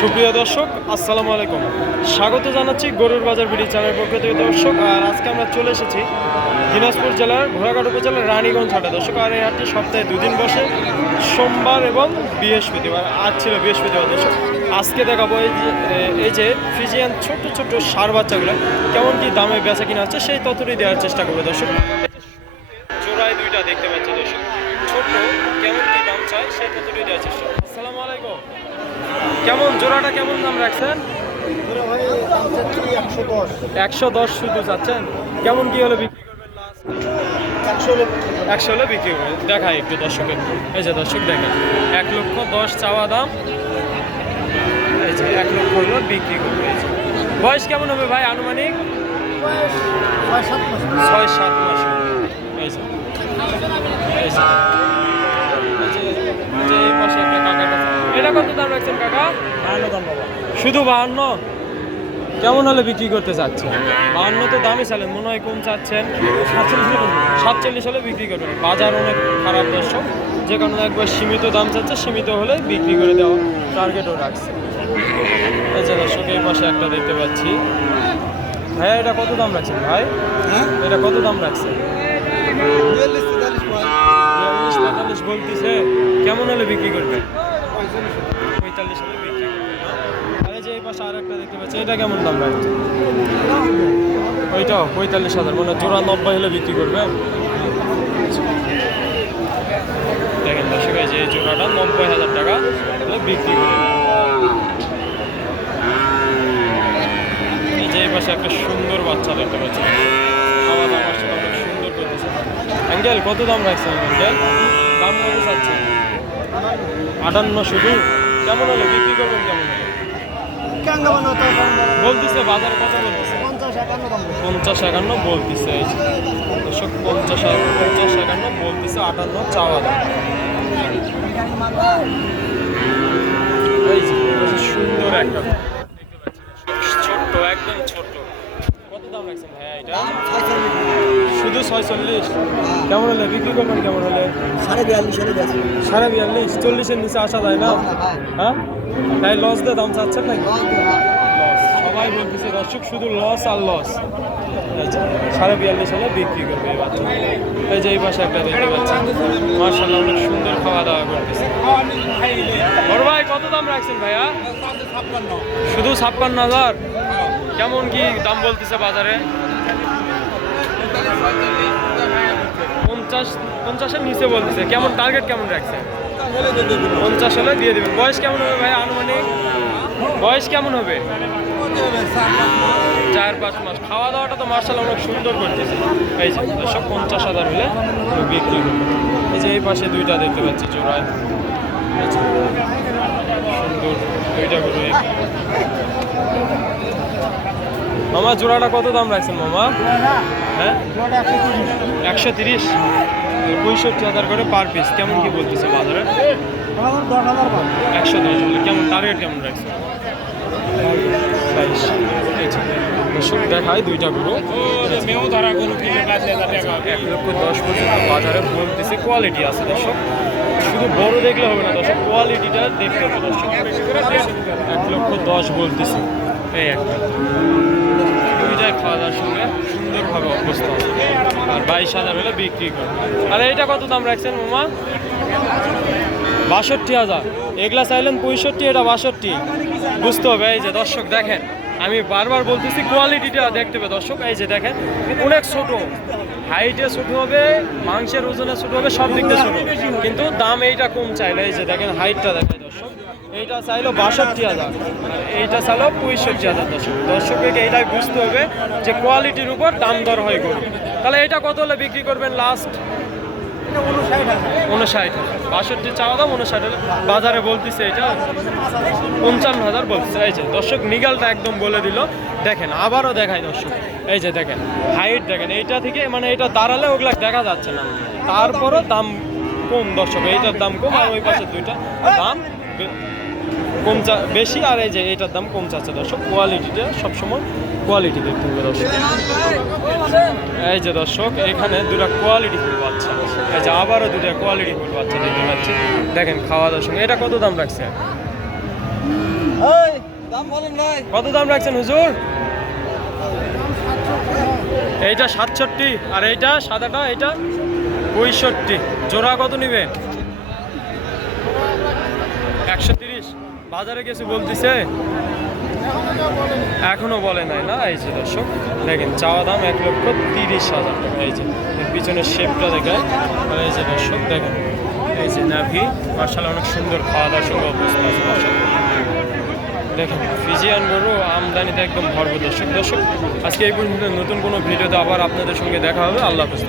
সুপ্রিয় দর্শক, আসসালামু আলাইকুম। স্বাগত জানাচ্ছি গরুর বাজার বিডি চ্যানেলের পক্ষ থেকে দর্শক। আর আজকে আমরা চলে এসেছি দিনাজপুর জেলার ঘোড়াঘাট উপজেলার রানীগঞ্জ হাটে দর্শক। আর এই হাটটি সপ্তাহে দুদিন বসে, সোমবার এবং বৃহস্পতিবার। আজ ছিল বৃহস্পতিবার দর্শক। আজকে দেখাবো এই যে ফ্রিজিয়ান ছোট ছোট ষাঁড় বাচ্চাগুলো কেমন কি দামে বেচা কিনা হচ্ছে সেই তথ্যটি দেওয়ার চেষ্টা করবো দর্শক। জোড়ায় দুইটা দেখতে পাচ্ছি দর্শক, ছোট কেমন কি দাম চাই সেই তথ্যটি দেওয়ার চেষ্টা। আসসালামু আলাইকুম। কেমন জোড়াটা কেমন দাম রাখছেন? 110 শুধু চাচ্ছেন। কেমন কি হলে বিক্রি করবেন? লাস্ট 100 হলে বিক্রি করবেন। দেখাই একটু দর্শকের, এই যে দর্শক দেখেন 1,10,000 চাওয়া দাম। এই যে 1 লক্ষ হলো বিক্রি করবে। বয়স কেমন হবে ভাই আনুমানিক? 6-7 মাস। এই যে এই পাশে একটা কাকার কাছে। এটা কত দাম রাখছেন কাকা? 52 দাম বাবা। শুধু 52? কেমন হলে বিক্রি করতে চাচ্ছেন? 52 তো দামই চালেন, মনে হয় কম চাচ্ছেন। 47 হলে বিক্রি করবেন। বাজার অনেক খারাপ দর্শক, যে কারণে একবার সীমিত দাম চাচ্ছে, সীমিত হলে বিক্রি করে দেওয়া টার্গেটও রাখছে। এই যে দর্শক এই পাশে একটা দেখতে পাচ্ছি। ভাইয়া এটা কত দাম রাখছেন ভাই? এটা কত দাম রাখছেন? 42-43 বলতেছে। কেমন হলে বিক্রি করবে? 45 হলে বিক্রি করবে। আর এই যে এই পাশে আর একটা দেখতে পাচ্ছি, এটা কেমন দাম ভাই? ওইটাও 45,000, মানে জোড়া 90 হলে বিক্রি করবে। দেখেন দর্শক, এই যে এই জোড়াটা 90,000 টাকা হলে বিক্রি করবে। এই যে এই পাশে একটা সুন্দর বাচ্চা দেখতে পাচ্ছি, খাওয়া দাওয়ার সাথে অনেক সুন্দর করতেছে। অ্যাঙ্গেল কত দাম রাখছেন অ্যাঙ্গেল? দাম কত চাচ্ছেন? 58 শুধু। কেমন হলে বিক্রি করবেন? কেমন হলে বলতেছে? বাজারে কত বলতেছে? 50-51 বলতেছে। এই দর্শক 50-51 বলতেছে, 58 চাওয়া দাম। এই যে সুন্দর একটা ছোট্ট, একদম ছোট্ট। কত দাম রাখছেন ভাইয়া এটা? শুধু 46। কেমন হলে বিক্রি করবেন? কেমন হলে? 42.5 40-এর নিচে আসা যায় না? হ্যাঁ, তাই লস দিয়ে দাম চাচ্ছেন নাকি? লস সবাই বলতেছে দর্শক, শুধু লস আর লস। 42.5 হলে বিক্রি করবে এই বাচ্চা। এই যে এই পাশে একটা দেখতে পাচ্ছি, মাশাআল্লাহ অনেক সুন্দর খাওয়া দাওয়া করতেছে। বড় ভাই কত দাম রাখছেন ভাইয়া? শুধু 56,000। কেমন কি দাম বলতেছে বাজারে? 50-50-এর নিচে বলতেছে। কেমন টার্গেট কেমন রাখছে? 50 হলে দিয়ে দেবেন। বয়স কেমন হবে ভাই আনুমানিক? বয়স কেমন হবে? 4-5 মাস। খাওয়া দাওয়াটা তো মাশাআল্লাহ অনেক সুন্দর করতেছে। এই যে দর্শক 50,000 হলে বিক্রি করবে। এই যে এই পাশে দুইটা দেখতে পাচ্ছি জোড়ায়, সুন্দর দুইটা গরু। মামা জোড়াটা কত দাম রাখছেন মামা? হ্যাঁ 130, 65,000 করে পার পিস। কেমন কি বলতেছে বাজারে? 110 বলে। কেমন টার্গেট কেমন রাখছে? 22। দর্শক দেখায় দুইটা গরু, 1,10,000 পর্যন্ত বাজারে বলতেছে। কোয়ালিটি আছে দর্শক, শুধু বড় দেখলে হবে না দর্শক, কোয়ালিটিটা দেখতে হবে দর্শক। 1,10,000 বলতেছে। এই একটা দুইটাই খাওয়া দাওয়ার সঙ্গে সুন্দরভাবে অভ্যস্ত আছে। আর 22,000 হলে বিক্রি করবে। আর এইটা কত দাম রাখছেন মামা? 62,000। এগুলা চাইলেন 65, এটা 62। বুঝতে হবে। এই যে দর্শক দেখেন, আমি বারবার বলতেছি কোয়ালিটিটা দেখতে হবে দর্শক। এই যে দেখেন অনেক ছোট, হাইটে ছোট হবে, মাংসের ওজনে ছোট হবে, সব দিক দিয়ে ছোট, কিন্তু দাম এইটা কম চাইলে। এই যে দেখেন হাইটটা দেখেন দর্শক, এইটা চাইলো 62,000 আর এইটা চাইলো 65,000 দর্শক। দর্শককে এইটাই বুঝতে হবে যে কোয়ালিটির উপর দাম দর হয় গরু। তাহলে এইটা কত হলে বিক্রি করবেন লাস্ট? 59। 62 চাওয়া দাম, 59 হলে বাজারে বলতেছে এটা 55,000 বলতেছে। এই যে দর্শক নিগালটা একদম বলে দিল। দেখেন আবারও দেখায় দর্শক, এই যে দেখেন হাইট দেখেন, এইটা থেকে মানে এটা দাঁড়ালে ওগুলা দেখা যাচ্ছে না, তারপরও দাম কম দর্শক। এইটার দাম কম, আর ওই পাশের দুইটা দাম কম বেশি। আর এই যে এইটার দাম কম চাচ্ছে দর্শক। কোয়ালিটিটা সবসময় কোয়ালিটি দেখতে হবে দর্শক। এই যে দর্শক এখানে দুটা কোয়ালিটি ফুল বাচ্চা, এই যে আবারও দুটা কোয়ালিটি ফুল বাচ্চা দেখতে পাচ্ছি। দেখেন খাওয়া দাওয়ার সঙ্গে। এটা কত দাম রাখছে? কত দাম রাখছেন হুজুর? এইটা 67 আর এইটা সাদাটা এটা 65। জোড়া কত নিবে? 130। বাজারে কিছু বলতেছে? এখনো বলে নাই না। এই যে দর্শক দেখেন চাওয়া দাম 1,30,000 টাকা। এই যে পিছনের শেপটা দেখেন। আর এই যে দর্শক দেখেন এই যে নাভি মার্শাল্লাহ অনেক সুন্দর, খাওয়া দাওয়ার সঙ্গে অবস্থা আছে দর্শক। দেখেন ফিজিয়ান গরু আমদানিতে একদম ভরপুর দর্শক। আজকে এই পর্যন্ত নতুন কোনো ভিডিওতে আবার আপনাদের সঙ্গে দেখা হবে। আল্লাহ হাফেজ।